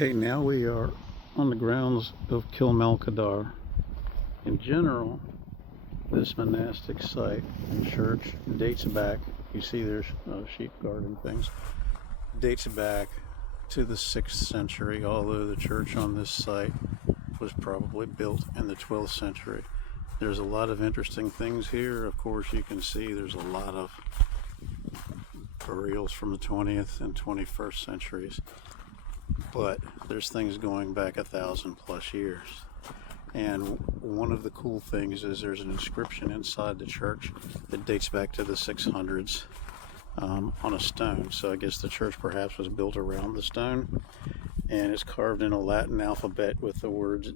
Okay, now we are on the grounds of Kilmalcadar. In general, this monastic site and church dates back, you see there's sheep guarding things, dates back to the 6th century, although the church on this site was probably built in the 12th century. There's a lot of interesting things here. Of course, you can see there's a lot of burials from the 20th and 21st centuries, but there's things going back 1,000+ years. And one of the cool things is there's an inscription inside the church that dates back to the 600s on a stone. So I guess the church perhaps was built around the stone, and it's carved in a Latin alphabet with the words,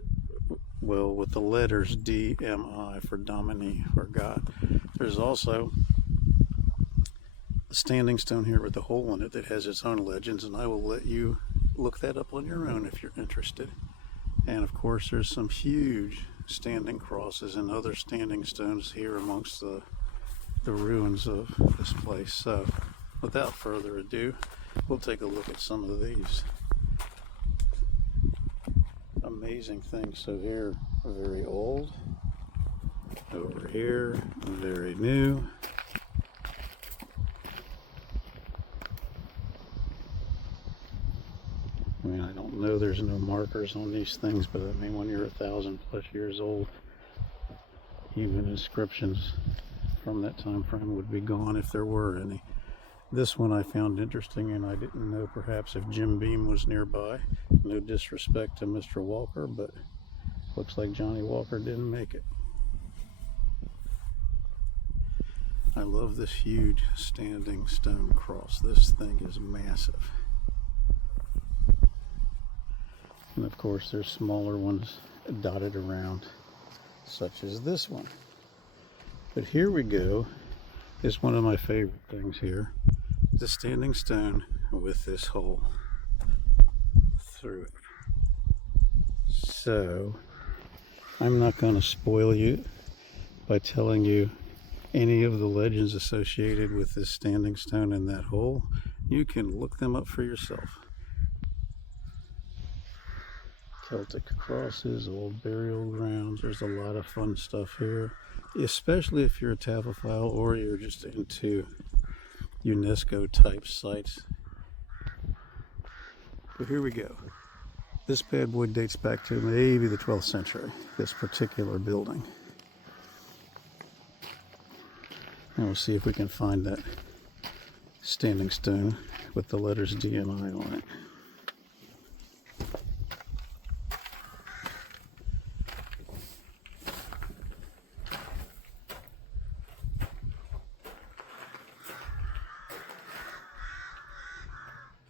well, with the letters D-M-I for Domini, or God. There's also a standing stone here with a hole in it that has its own legends, and I will let you look that up on your own if you're interested. And of course, there's some huge standing crosses and other standing stones here amongst the ruins of this place. So without further ado, we'll take a look at some of these amazing things. So here, very old. Over here, very new. I mean, I don't know, there's no markers on these things, but I mean, when you're 1,000+ years old, even inscriptions from that time frame would be gone if there were any. This one I found interesting, and I didn't know perhaps if Jim Beam was nearby. No disrespect to Mr. Walker, but looks like Johnny Walker didn't make it. I love this huge standing stone cross. This thing is massive. And of course, there's smaller ones dotted around, such as this one. But here we go, is one of my favorite things here. The standing stone with this hole through it. So, I'm not going to spoil you by telling you any of the legends associated with this standing stone and that hole. You can look them up for yourself. Celtic crosses, old burial grounds. There's a lot of fun stuff here, especially if you're a taphophile or you're just into UNESCO type sites. But here we go. This bad boy dates back to maybe the 12th century, this particular building. And we'll see if we can find that standing stone with the letters DMI on it.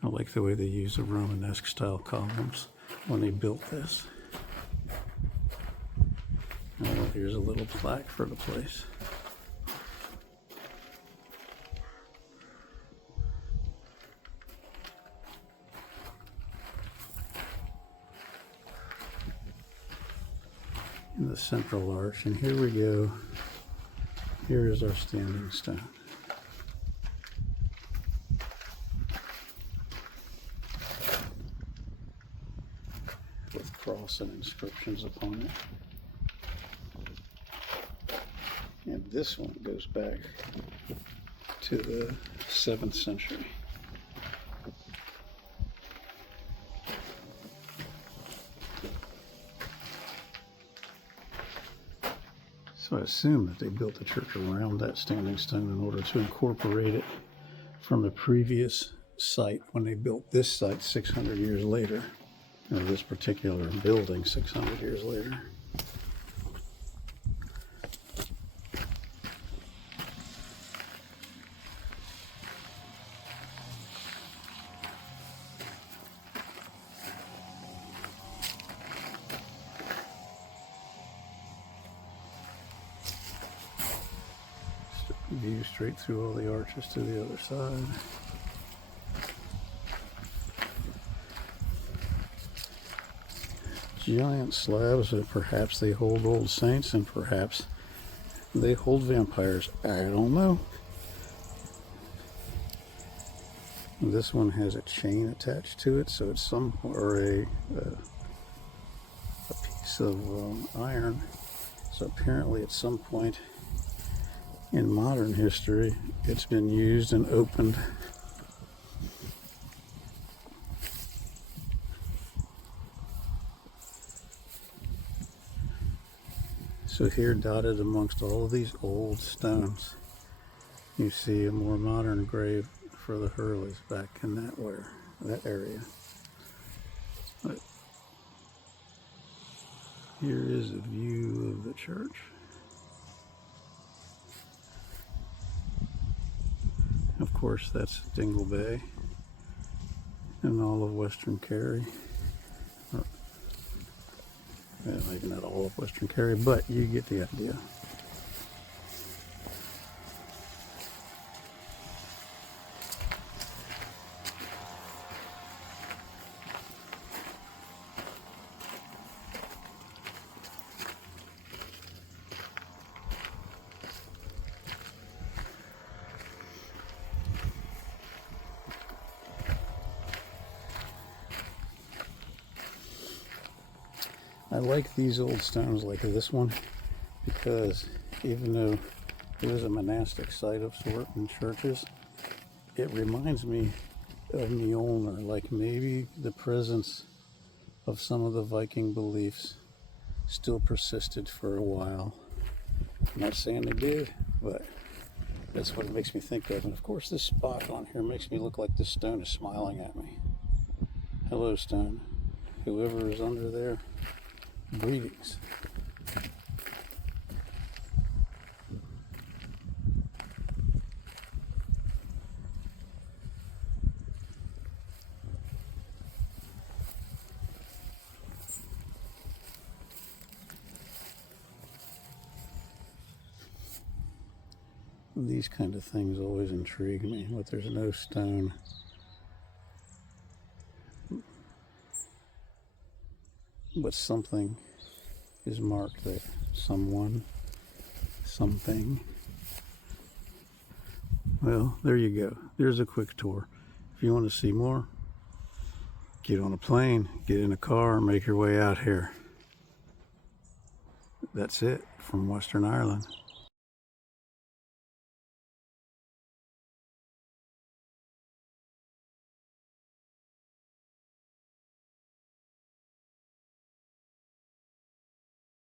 I like the way they use the Romanesque style columns when they built this. Oh, here's a little plaque for the place. In the central arch, and here we go. Here is our standing stone. With cross and inscriptions upon it. And this one goes back to the 7th century. So I assume that they built the church around that standing stone in order to incorporate it from a previous site when they built this site 600 years later. Or this particular building 600 years later. View straight through all the arches to the other side. Giant slabs that perhaps they hold old saints and perhaps they hold vampires. I don't know. This one has a chain attached to it, so it's a piece of iron. So apparently at some point in modern history, it's been used and opened. So here, dotted amongst all of these old stones, you see a more modern grave for the Hurleys back in that area. But here is a view of the church. Of course, that's Dingle Bay and all of Western Kerry. Well, maybe not all of Western Kerry, but you get the idea. I like these old stones like this one because even though it was a monastic site of sort in churches, it reminds me of Mjolnir, like maybe the presence of some of the Viking beliefs still persisted for a while. I'm not saying they did, but that's what it makes me think of. And of course, this spot on here makes me look like this stone is smiling at me. Hello, stone. Whoever is under there, greetings. These kind of things always intrigue me, but there's no stone. But something is marked there. Someone, something. Well, there you go. There's a quick tour. If you want to see more, get on a plane, get in a car, make your way out here. That's it from Western Ireland.